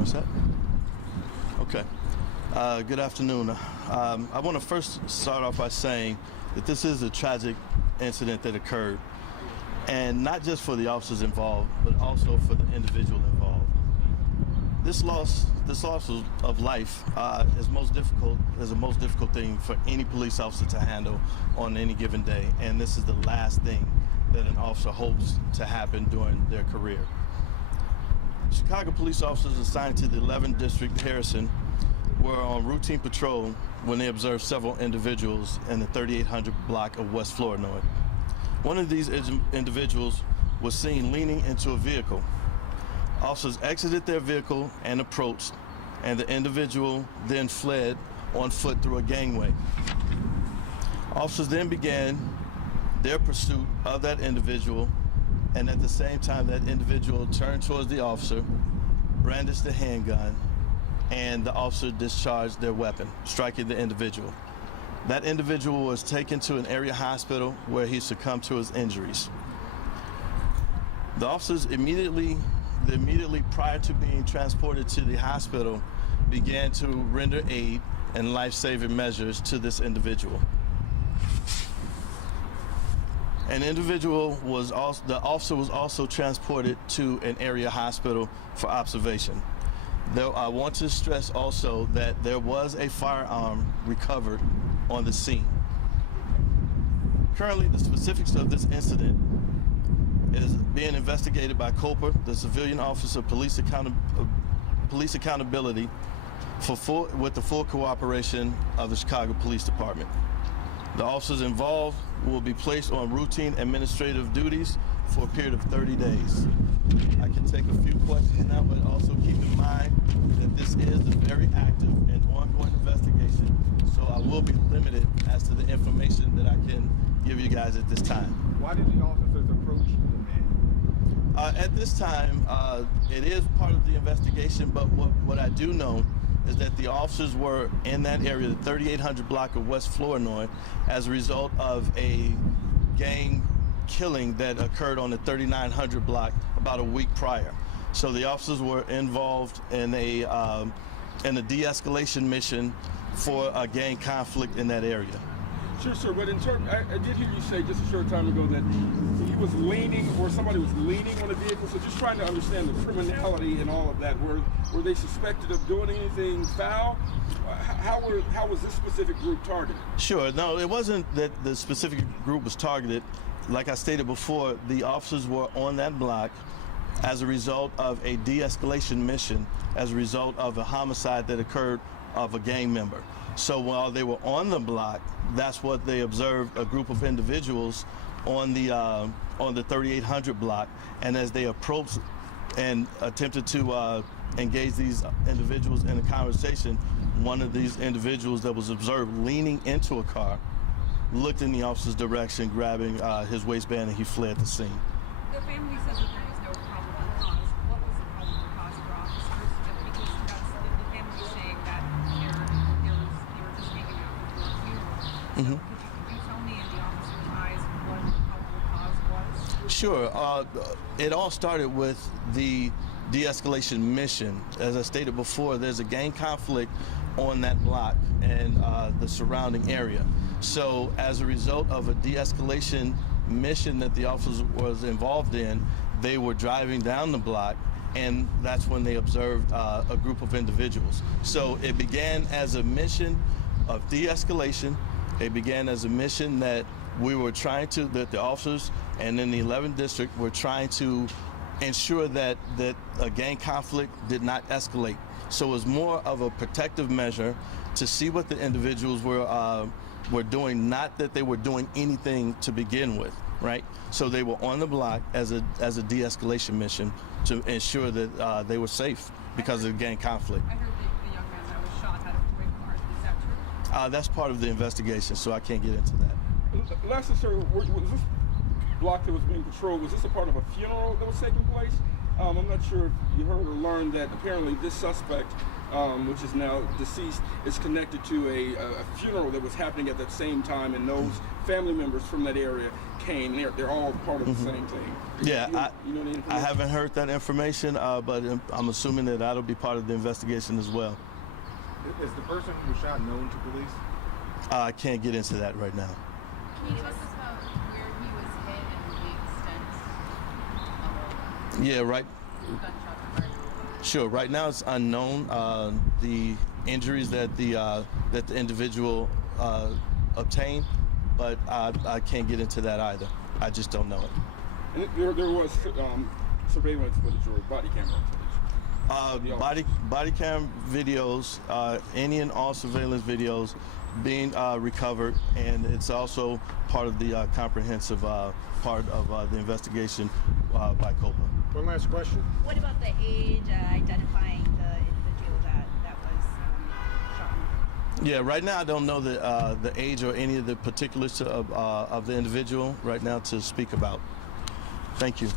One set. Okay. Good afternoon. I want to first start off by saying that this is a tragic incident that occurred, and not just for the officers involved, but also for the individual involved. This loss of life is the most difficult thing for any police officer to handle on any given day, and this is the last thing that an officer hopes to happen during their career. Chicago police officers assigned to the 11th District Harrison were on routine patrol when they observed several individuals in the 3800 block of West Flournoy. One of these individuals was seen leaning into a vehicle. Officers exited their vehicle and approached, and the individual then fled on foot through a gangway. Officers then began their pursuit of that individual, and at the same time that individual turned towards the officer, brandished the handgun, and the officer discharged their weapon, striking the individual. That individual was taken to an area hospital where he succumbed to his injuries. The officers immediately prior to being transported to the hospital began to render aid and life-saving measures to this individual. The officer was also transported to an area hospital for observation. Though I want to stress also that there was a firearm recovered on the scene. Currently, the specifics of this incident is being investigated by COPA, the Civilian Office of Police Accountability, with the full cooperation of the Chicago Police Department. The officers involved will be placed on routine administrative duties for a period of 30 days. I can take a few questions now, but also keep in mind that this is a very active and ongoing investigation, so I will be limited as to the information that I can give you guys at this time. Why did the officers approach the man? At this time, it is part of the investigation, but what I do know is that the officers were in that area, the 3800 block of West Flournoy, as a result of a gang killing that occurred on the 3900 block about a week prior. So the officers were involved in a de-escalation mission for a gang conflict in that area. Sure, sir, but I did hear you say just a short time ago that he was leaning, or somebody was leaning on a vehicle, so just trying to understand the criminality and all of that. Were they suspected of doing anything foul? How was this specific group targeted? Sure, no, it wasn't that the specific group was targeted. Like I stated before, the officers were on that block as a result of a de-escalation mission, as a result of a homicide that occurred of a gang member. So while they were on the block, that's what they observed, a group of individuals on the 3800 block, and as they approached and attempted to engage these individuals in a conversation, one of these individuals that was observed leaning into a car looked in the officer's direction, grabbing his waistband, and he fled the scene. The family says that there was no probable cause. What was the probable cause for officers? Because that's the family saying that they were just hanging out before a funeral. So could you tell me in the officer's eyes what the probable cause was? Sure. It all started with the de-escalation mission. As I stated before, there's a gang conflict on that block and the surrounding area. So as a result of a de-escalation mission that the officers was involved in, they were driving down the block, and that's when they observed a group of individuals. So it began as a mission of de-escalation. It began as a mission that that the officers and in the 11th District were trying to ensure that a gang conflict did not escalate. So it was more of a protective measure to see what the individuals were doing, not that they were doing anything to begin with, right? So they were on the block as a de-escalation mission to ensure that they were safe because of the gang conflict. I heard the young man that was shot had a brake card. Is that true? That's part of the investigation, so I can't get into that. Lastly, sir, was this block that was being patrolled, was this a part of a funeral that was taking place? I'm not sure if you heard or learned that apparently this suspect which is now deceased, is connected to a funeral that was happening at that same time, and those family members from that area came. They're all part of the same thing. Yeah, You know the information? I haven't heard that information, but I'm assuming that that'll be part of the investigation as well. Is the person who was shot known to police? I can't get into that right now. Can you tell us about where he was hit and the extent of Yeah, right. gunshot fired? Sure. Right now it's unknown the injuries that the individual obtained, but I can't get into that either. I just don't know it. And there was surveillance footage or body camera footage. Body cam videos, any and all surveillance videos being recovered, and it's also part of the comprehensive part of the investigation by COPA. One last question. What about the age, identifying the individual that was shot? Yeah, right now I don't know the age or any of the particulars of the individual right now to speak about. Thank you.